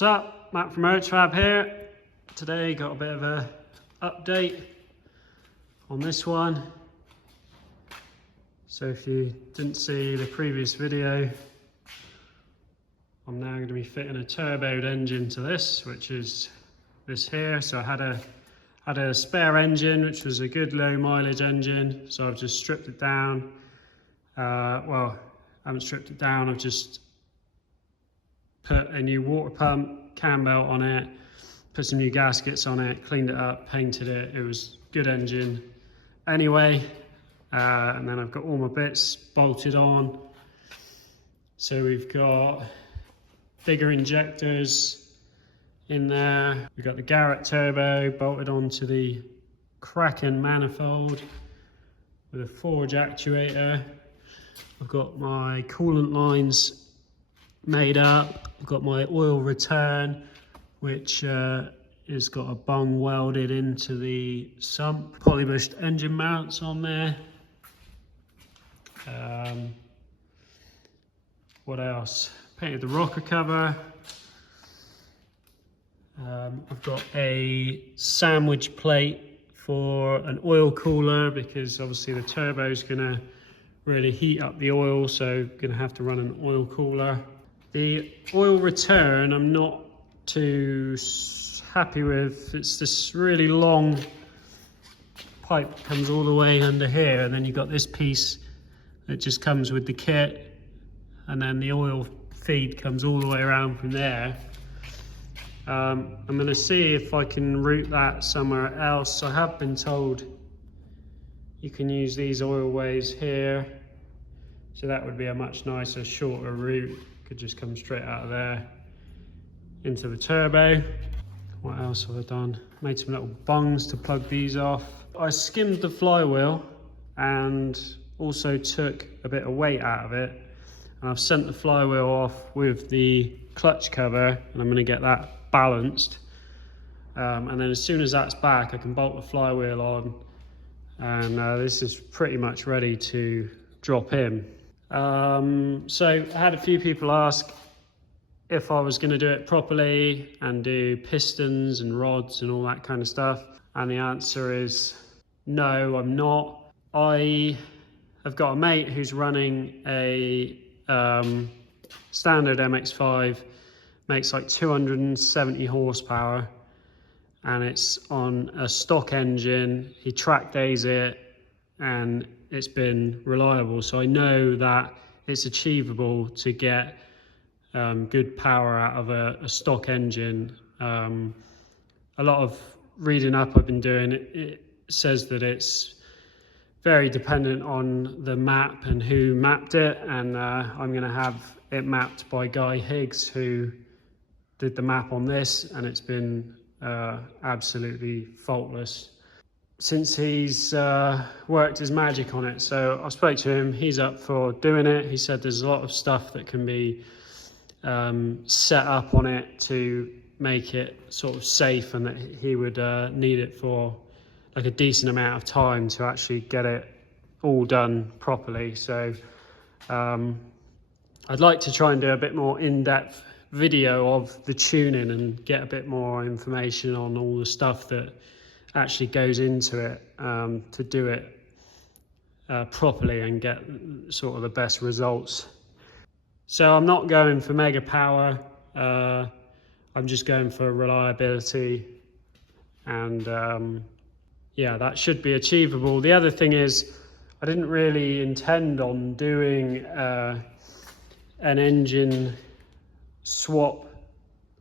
What's up? Matt from Fab here. Today got a bit of a update on this one. So if you didn't see the previous video, I'm now going to be fitting a turboed engine to this, which is this here. So I had a spare engine, which was a good low mileage engine. So I've just stripped it down. Well, I haven't stripped it down. I've just put a new water pump, cam belt on it, put some new gaskets on it, cleaned it up, painted it. It was a good engine anyway. And then I've got all my bits bolted on. So we've got bigger injectors in there. We've got the Garrett turbo bolted onto the Kraken manifold with a forge actuator. I've got my coolant lines made up. I've got my oil return, which has got a bung welded into the sump. Polybushed engine mounts on there. What else? Painted the rocker cover. I've got a sandwich plate for an oil cooler because obviously the turbo is going to really heat up the oil, so going to have to run an oil cooler. The oil return I'm not too happy with. It's this really long pipe that comes all the way under here, and then you've got this piece that just comes with the kit, and then the oil feed comes all the way around from there. I'm going to see if I can route that somewhere else. I have been told you can use these oil ways here, so that would be a much nicer, shorter route. Could just come straight out of there into the turbo. What else have I done? Made some little bungs to plug these off. I skimmed the flywheel and also took a bit of weight out of it, and I've sent the flywheel off with the clutch cover, and I'm going to get that balanced, and then as soon as that's back I can bolt the flywheel on, and this is pretty much ready to drop in. So I had a few people ask if I was going to do it properly and do pistons and rods and all that kind of stuff, and the answer is no, I'm not. I have got a mate who's running a standard MX-5, makes like 270 horsepower, and it's on a stock engine. He track days it, and it's been reliable, so I know that it's achievable to get good power out of a stock engine. A lot of reading up I've been doing, it says that it's very dependent on the map and who mapped it, and I'm going to have it mapped by Guy Higgs, who did the map on this, and it's been absolutely faultless since he's worked his magic on it. So I spoke to him, he's up for doing it. He said there's a lot of stuff that can be set up on it to make it sort of safe, and that he would need it for like a decent amount of time to actually get it all done properly. So I'd like to try and do a bit more in-depth video of the tuning and get a bit more information on all the stuff that actually goes into it to do it properly and get sort of the best results. So I'm not going for mega power, I'm just going for reliability, and yeah, that should be achievable. The other thing is, I didn't really intend on doing an engine swap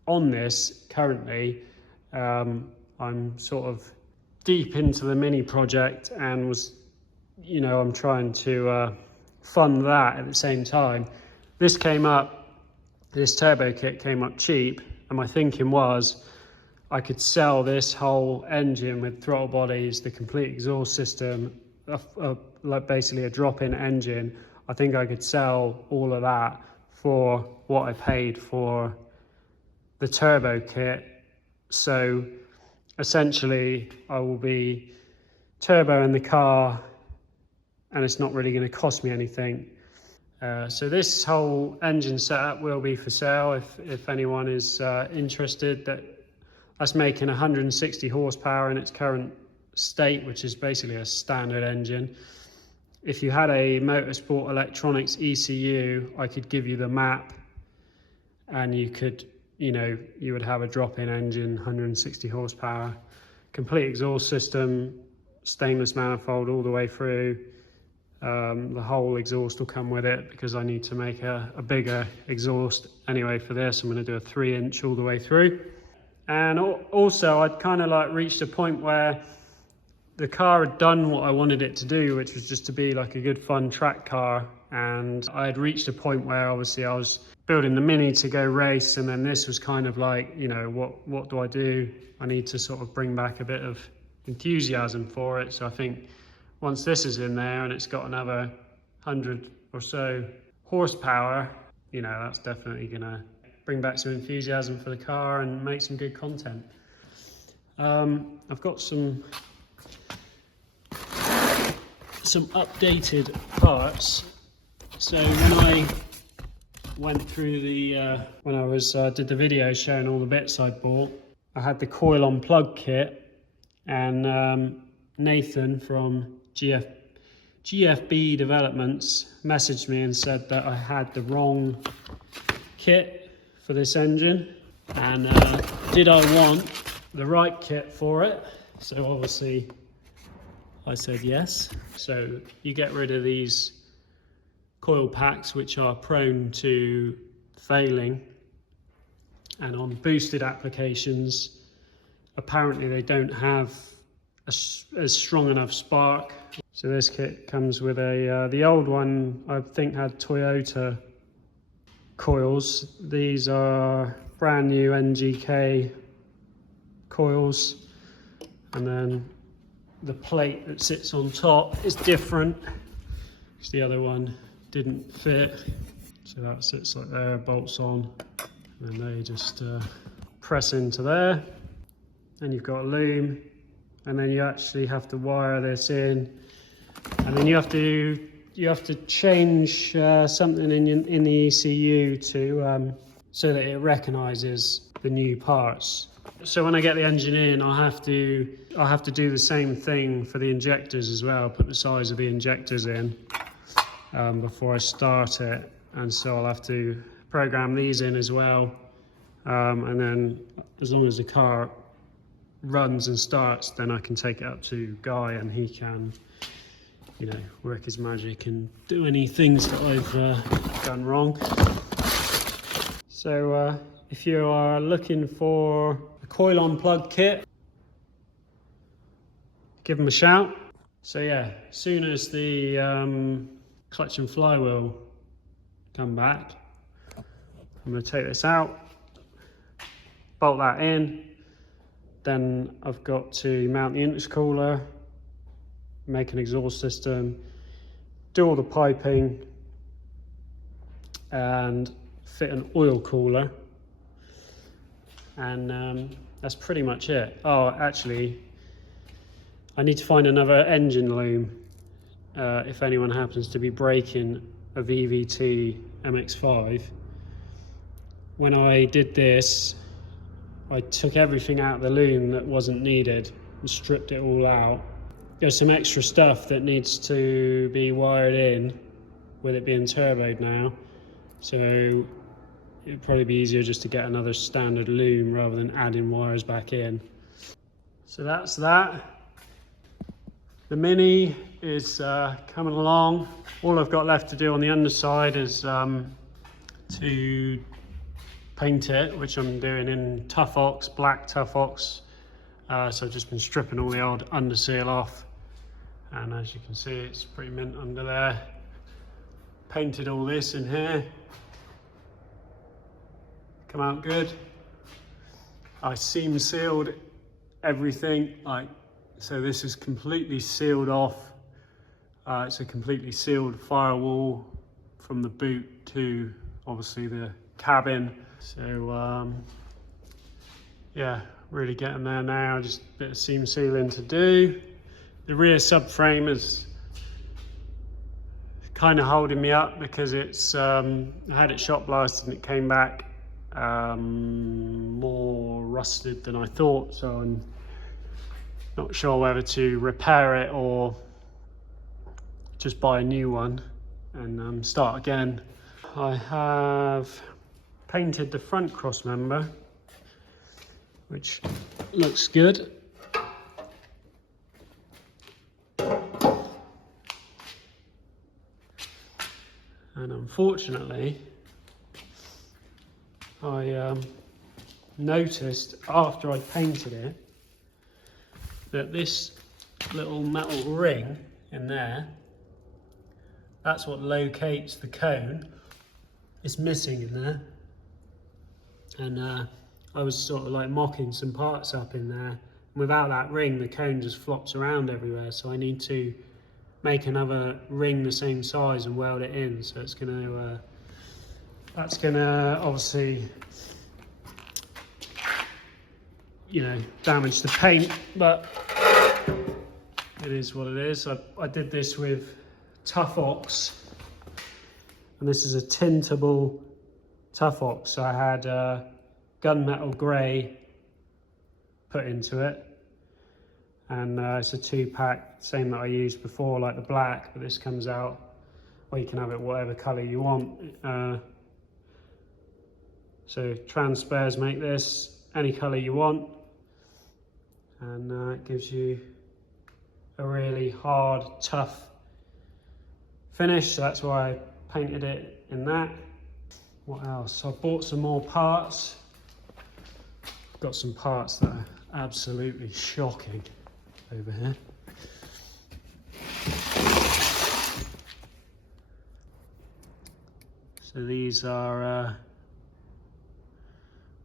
on this currently. I'm sort of deep into the mini project, and was, you know, I'm trying to fund that at the same time. This came up, this turbo kit came up cheap, and my thinking was I could sell this whole engine with throttle bodies, the complete exhaust system, like basically a drop-in engine. I think I could sell all of that for what I paid for the turbo kit. So essentially I will be turbo in the car, and it's not really going to cost me anything. So this whole engine setup will be for sale if anyone is interested. That's making 160 horsepower in its current state, which is basically a standard engine. If you had a Motorsport Electronics ECU, I could give you the map, and you could, you would have a drop-in engine, 160 horsepower, complete exhaust system, stainless manifold all the way through. The whole exhaust will come with it because I need to make a bigger exhaust anyway for this. I'm going to do a 3-inch all the way through. And also I'd kind of like reached a point where the car had done what I wanted it to do, which was just to be like a good fun track car. And I had reached a point where obviously I was building the Mini to go race, and then this was kind of like, what do I do? I need to sort of bring back a bit of enthusiasm for it. So I think once this is in there and it's got another 100 or so horsepower, that's definitely gonna bring back some enthusiasm for the car and make some good content. I've got some updated parts. So when I went through when I did the video showing all the bits I bought, I had the coil on plug kit, and Nathan from GFB Developments messaged me and said that I had the wrong kit for this engine, and did I want the right kit for it? So obviously I said yes. So you get rid of these coil packs which are prone to failing, and on boosted applications apparently they don't have as strong enough spark. So this kit comes with the old one I think had Toyota coils. These are brand new NGK coils, and then the plate that sits on top is different because the other one didn't fit. So that sits like there, bolts on, and then they just press into there. And you've got a loom, and then you actually have to wire this in, and then you have to change something in the ECU to so that it recognizes the new parts. So when I get the engine in, I'll have to do the same thing for the injectors as well, put the size of the injectors in before I start it. And so I'll have to program these in as well, and then as long as the car runs and starts, then I can take it up to Guy, and he can work his magic and do any things that I've done wrong. So if you are looking for a coil on plug kit, give them a shout. So yeah, as soon as the clutch and flywheel come back, I'm going to take this out, bolt that in. Then I've got to mount the intercooler, make an exhaust system, do all the piping, and fit an oil cooler. And that's pretty much it. Oh, actually, I need to find another engine loom if anyone happens to be breaking a VVT MX-5. When I did this, I took everything out of the loom that wasn't needed and stripped it all out. There's some extra stuff that needs to be wired in with it being turboed now, so it'd probably be easier just to get another standard loom rather than adding wires back in. So that's that. The Mini is coming along. All I've got left to do on the underside is to paint it, which I'm doing in Tough Ox, black Tough Ox. So I've just been stripping all the old underseal off, and as you can see, it's pretty mint under there. Painted all this in here. Come out good. I seam sealed everything, so this is completely sealed off. It's a completely sealed firewall from the boot to obviously the cabin. So yeah, really getting there now, just a bit of seam sealing to do. The rear subframe is kind of holding me up because it's I had it shot blasted and it came back more rusted than I thought, so I'm not sure whether to repair it or just buy a new one and start again. I have painted the front cross member, which looks good. And unfortunately, I noticed after I painted it that this little metal ring in there, that's what locates the cone, it's missing in there. And I was sort of like mocking some parts up in there. Without that ring, the cone just flops around everywhere, so I need to make another ring the same size and weld it in. So it's gonna that's gonna obviously, you know, damage the paint, but it is what it is. I did this with Tough Ox, and this is a tintable Tough Ox. So I had gunmetal grey put into it, and it's a 2-pack, same that I used before, like the black, but this comes out, or you can have it whatever colour you want. So transpares make this any colour you want, and it gives you a really hard, tough finish. So that's why I painted it in that. What else? I bought some more parts. I've got some parts that are absolutely shocking over here. So these are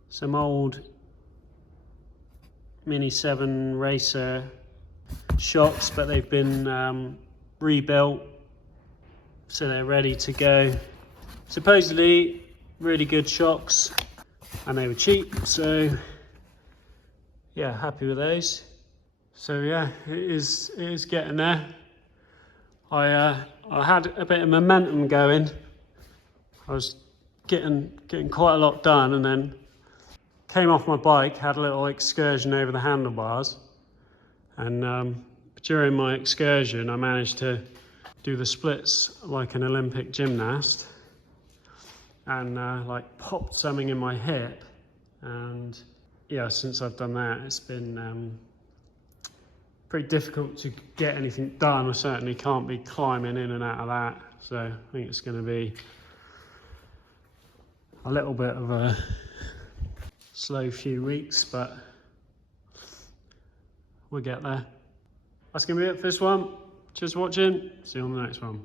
some old Mini 7 racer shocks, but they've been rebuilt, so they're ready to go. Supposedly really good shocks, and they were cheap, so yeah, happy with those. So yeah, it is getting there. I had a bit of momentum going. I was getting quite a lot done, and then came off my bike, had a little excursion over the handlebars, and during my excursion I managed to do the splits like an Olympic gymnast, and like popped something in my hip, and yeah, since I've done that, it's been pretty difficult to get anything done. I certainly can't be climbing in and out of that, so I think it's going to be a little bit of a slow few weeks, but we'll get there. That's going to be it for this one. Cheers for watching. See you on the next one.